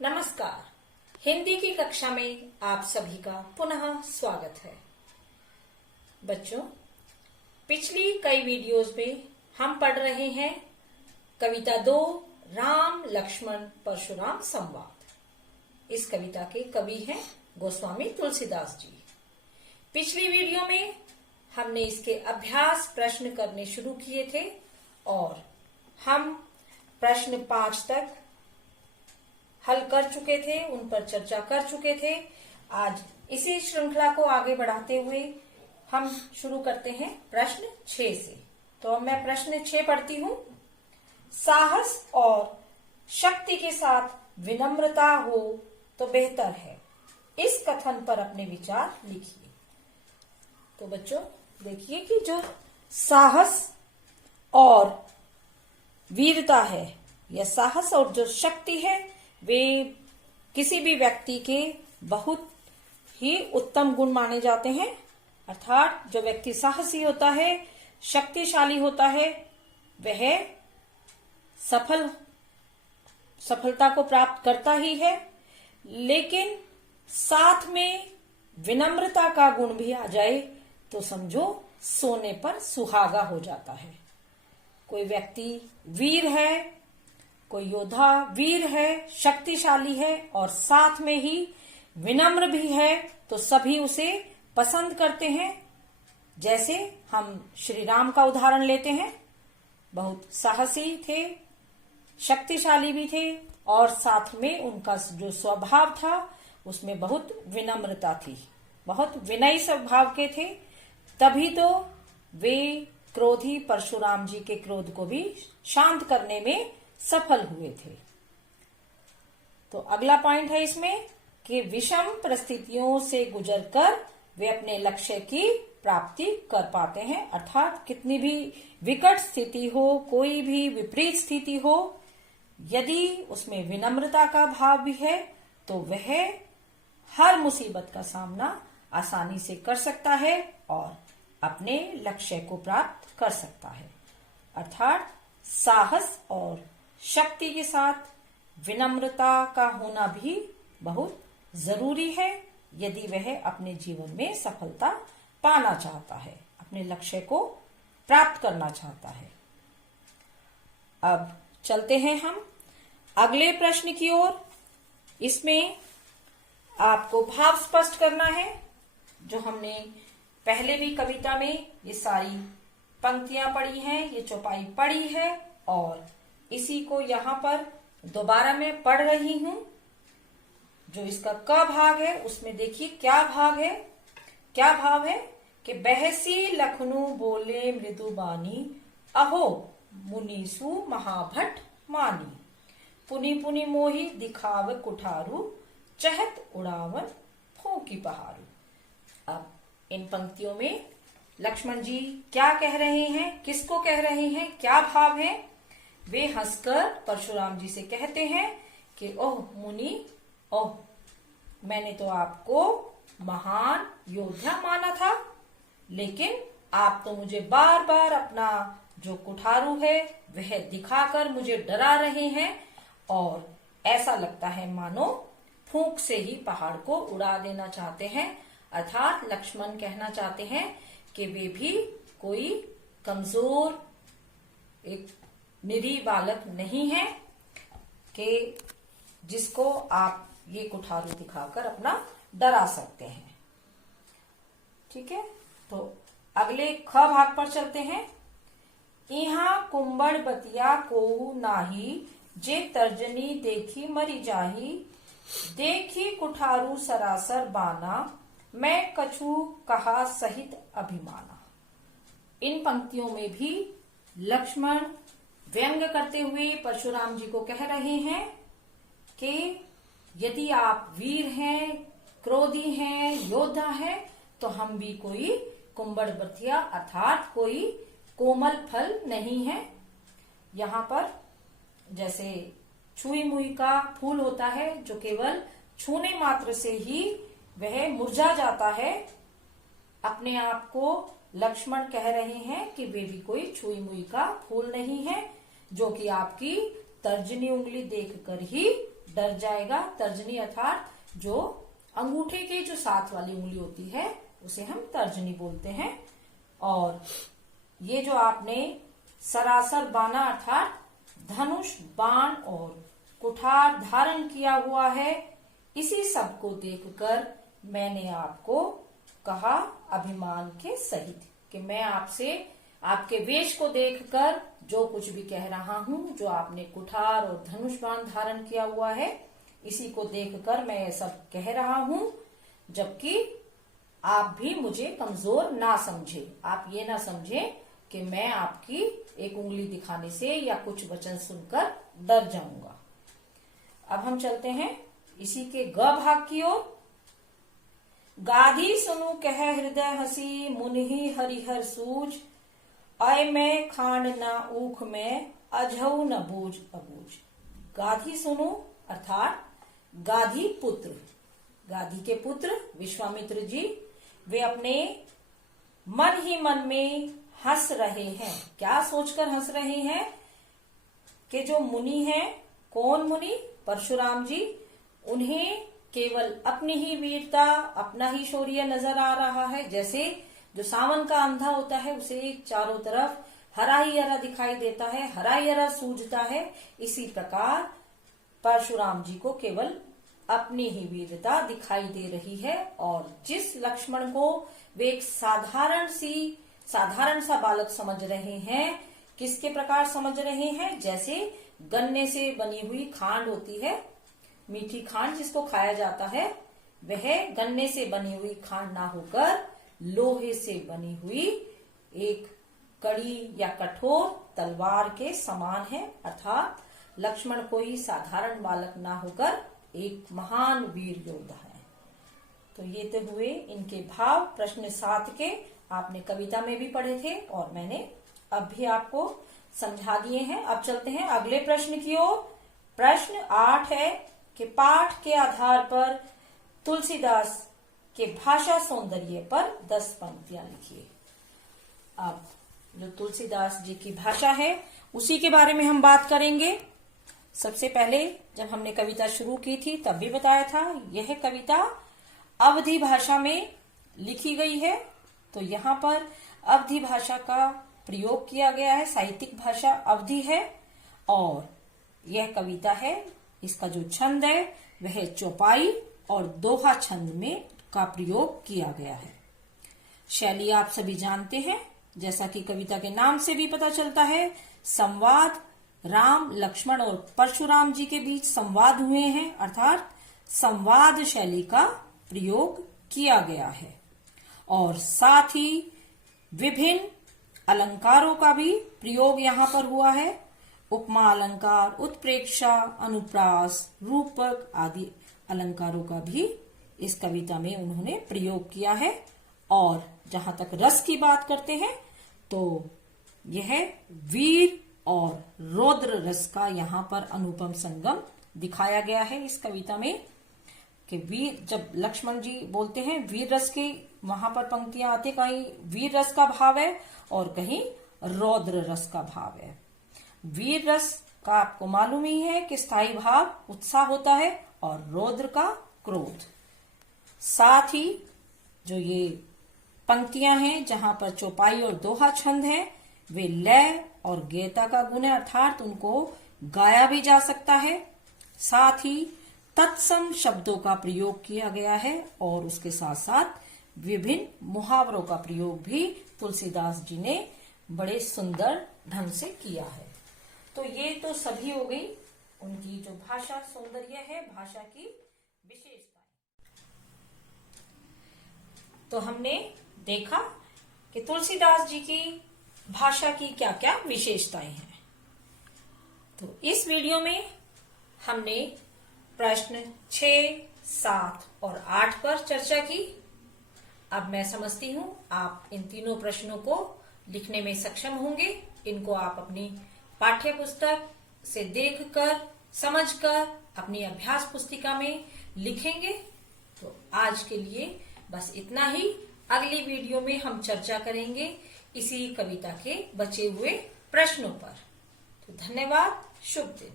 नमस्कार। हिंदी की कक्षा में आप सभी का पुनः स्वागत है। बच्चों, पिछली कई वीडियोस में हम पढ़ रहे हैं कविता 2 राम लक्ष्मण परशुराम संवाद। इस कविता के कवि हैं गोस्वामी तुलसीदास जी। पिछली वीडियो में हमने इसके अभ्यास प्रश्न करने शुरू किए थे और हम प्रश्न 5 तक हल कर चुके थे, उन पर चर्चा कर चुके थे। आज इसी श्रृंखला को आगे बढ़ाते हुए हम शुरू करते हैं प्रश्न 6 से। तो अब मैं प्रश्न 6 पढ़ती हूँ। साहस और शक्ति के साथ विनम्रता हो तो बेहतर है। इस कथन पर अपने विचार लिखिए। तो बच्चों देखिए कि जो साहस और वीरता है, यह साहस और जो शक्ति है वे किसी भी व्यक्ति के बहुत ही उत्तम गुण माने जाते हैं। अर्थात जो व्यक्ति साहसी होता है, शक्तिशाली होता है, वह सफलता को प्राप्त करता ही है। लेकिन साथ में विनम्रता का गुण भी आ जाए तो समझो सोने पर सुहागा हो जाता है। कोई व्यक्ति वीर है, कोई योद्धा वीर है, शक्तिशाली है और साथ में ही विनम्र भी है तो सभी उसे पसंद करते हैं। जैसे हम श्री राम का उदाहरण लेते हैं, बहुत साहसी थे, शक्तिशाली भी थे और साथ में उनका जो स्वभाव था उसमें बहुत विनम्रता थी, बहुत विनयी स्वभाव के थे। तभी तो वे क्रोधी परशुराम जी के क्रोध को भी शांत करने में सफल हुए थे। तो अगला पॉइंट है इसमें कि विषम परिस्थितियों से गुजरकर वे अपने लक्ष्य की प्राप्ति कर पाते हैं। अर्थात कितनी भी विकट स्थिति हो, कोई भी विपरीत स्थिति हो, यदि उसमें विनम्रता का भाव भी है तो वह हर मुसीबत का सामना आसानी से कर सकता है और अपने लक्ष्य को प्राप्त कर सकता है। अर्थात साहस और शक्ति के साथ विनम्रता का होना भी बहुत जरूरी है यदि वह अपने जीवन में सफलता पाना चाहता है, अपने लक्ष्य को प्राप्त करना चाहता है। अब चलते हैं हम अगले प्रश्न की ओर। इसमें आपको भाव स्पष्ट करना है। जो हमने पहले भी कविता में ये सारी पंक्तियां पढ़ी हैं, ये चौपाई पढ़ी है और इसी को यहाँ पर दोबारा मैं पढ़ रही हूं। जो इसका क भाग है उसमें देखिए क्या भाग है, क्या भाव है कि बहसी लखनऊ बोले मृदु बानी, अहो मुनीसु महाभट मानी, पुनि पुनि मोही दिखाव कुठारू, चहत उड़ावन फूकी पहाड़ू। अब इन पंक्तियों में लक्ष्मण जी क्या कह रहे हैं, किसको कह रहे हैं, क्या भाव है? वे हंसकर परशुराम जी से कहते हैं कि ओह मुनि, ओह मैंने तो आपको महान योद्धा माना था, लेकिन आप तो मुझे बार बार अपना जो कुठारू है वह दिखाकर मुझे डरा रहे हैं और ऐसा लगता है मानो फूंक से ही पहाड़ को उड़ा देना चाहते हैं। अर्थात लक्ष्मण कहना चाहते हैं कि वे भी कोई कमजोर एक निरीह बालक नहीं है कि जिसको आप ये कुठारू दिखाकर अपना डरा सकते हैं। ठीक है, तो अगले ख भाग पर चलते हैं। इहा कुंबड़ बतिया कोहू नाही, जे तर्जनी देखी मरी जाही, देखी कुठारू सरासर बाना, मैं कछु कहा सहित अभिमाना। इन पंक्तियों में भी लक्ष्मण व्यंग करते हुए परशुराम जी को कह रहे हैं कि यदि आप वीर हैं, क्रोधी हैं, योद्धा हैं, तो हम भी कोई कुंबड़ बतिया अर्थात कोई कोमल फल नहीं है। यहाँ पर जैसे छुई मुई का फूल होता है जो केवल छूने मात्र से ही वह मुरझा जाता है, अपने आप को लक्ष्मण कह रहे हैं कि वे भी कोई छुई मुई का फूल नहीं है जो कि आपकी तर्जनी उंगली देखकर ही डर जाएगा। तर्जनी अर्थात जो अंगूठे की जो साथ वाली उंगली होती है उसे हम तर्जनी बोलते हैं। और ये जो आपने सरासर बाना अर्थात धनुष, बाण और कुठार धारण किया हुआ है, इसी सब को देखकर मैंने आपको कहा अभिमान के सहित कि मैं आपसे आपके वेश को देखकर जो कुछ भी कह रहा हूं, जो आपने कुठार और धनुष बाण धारण किया हुआ है, इसी को देखकर मैं ये सब कह रहा हूं, जबकि आप भी मुझे कमजोर ना समझे। आप ये ना समझे कि मैं आपकी एक उंगली दिखाने से या कुछ वचन सुनकर डर जाऊंगा। अब हम चलते हैं इसी के ग भाग की ओर। गाधी सुनु कह हृदय हसी, मुनि हरिहर सूझ, अय मैं खांड न ऊख में, अझऊ न बूझ अबूझ। गाधी सुनु अर्थात गाधी पुत्र, गाधी के पुत्र विश्वामित्र जी, वे अपने मन ही मन में हंस रहे हैं। क्या सोचकर हंस रहे हैं कि जो मुनि हैं, कौन मुनि? परशुराम जी, उन्हें केवल अपनी ही वीरता, अपना ही शौर्य नजर आ रहा है। जैसे जो सावन का अंधा होता है उसे चारों तरफ हरा ही हरा दिखाई देता है, हरा ही हरा सूझता है, इसी प्रकार परशुराम जी को केवल अपनी ही वीरता दिखाई दे रही है। और जिस लक्ष्मण को वे एक साधारण सा बालक समझ रहे हैं, किसके प्रकार समझ रहे हैं? जैसे गन्ने से बनी हुई खांड होती है, मीठी खांड जिसको खाया जाता है, वह गन्ने से बनी हुई खांड ना होकर लोहे से बनी हुई एक कड़ी या कठोर तलवार के समान है। अर्थात लक्ष्मण कोई साधारण बालक ना होकर एक महान वीर योद्धा है। तो ये तो हुए इनके भाव। प्रश्न 7 के आपने कविता में भी पढ़े थे और मैंने अब भी आपको समझा दिए हैं। अब चलते हैं अगले प्रश्न की ओर। प्रश्न 8 है कि पाठ के आधार पर तुलसीदास के भाषा सौंदर्य पर 10 पंक्तियां लिखिए। अब जो तुलसीदास जी की भाषा है उसी के बारे में हम बात करेंगे। सबसे पहले जब हमने कविता शुरू की थी तब भी बताया था, यह कविता अवधी भाषा में लिखी गई है। तो यहाँ पर अवधी भाषा का प्रयोग किया गया है, साहित्यिक भाषा अवधी है। और यह कविता है, इसका जो छंद है वह चौपाई और दोहा छंद में का प्रयोग किया गया है। शैली आप सभी जानते हैं, जैसा कि कविता के नाम से भी पता चलता है, संवाद, राम, लक्ष्मण और परशुराम जी के बीच संवाद हुए हैं, अर्थात संवाद शैली का प्रयोग किया गया है। और साथ ही विभिन्न अलंकारों का भी प्रयोग यहाँ पर हुआ है। उपमा अलंकार, उत्प्रेक्षा, अनुप्रास, रूपक आदि अलंकारों का भी इस कविता में उन्होंने प्रयोग किया है। और जहां तक रस की बात करते हैं तो यह वीर और रौद्र रस का यहाँ पर अनुपम संगम दिखाया गया है इस कविता में। कि वीर, जब लक्ष्मण जी बोलते हैं वीर रस की, वहां पर पंक्तियां आती, कहीं वीर रस का भाव है और कहीं रौद्र रस का भाव है। वीर रस का आपको मालूम ही है कि स्थायी भाव उत्साह होता है और रौद्र का क्रोध। साथ ही जो ये पंक्तियां हैं जहां पर चौपाई और दोहा छंद है, वे लय और गेयता का गुण है, अर्थात उनको गाया भी जा सकता है। साथ ही तत्सम शब्दों का प्रयोग किया गया है और उसके साथ साथ विभिन्न मुहावरों का प्रयोग भी तुलसीदास जी ने बड़े सुंदर ढंग से किया है। तो ये तो सभी हो गई उनकी जो भाषा सौंदर्य है, भाषा की विशेषताएं। तो हमने देखा कि तुलसीदास जी की भाषा की क्या क्या विशेषताएं हैं। तो इस वीडियो में हमने प्रश्न 6, 7 और 8 पर चर्चा की। अब मैं समझती हूं आप इन तीनों प्रश्नों को लिखने में सक्षम होंगे। इनको आप अपनी पाठ्य पुस्तक से देखकर, समझकर अपनी अभ्यास पुस्तिका में लिखेंगे। तो आज के लिए बस इतना ही। अगली वीडियो में हम चर्चा करेंगे इसी कविता के बचे हुए प्रश्नों पर। तो धन्यवाद, शुभ दिन।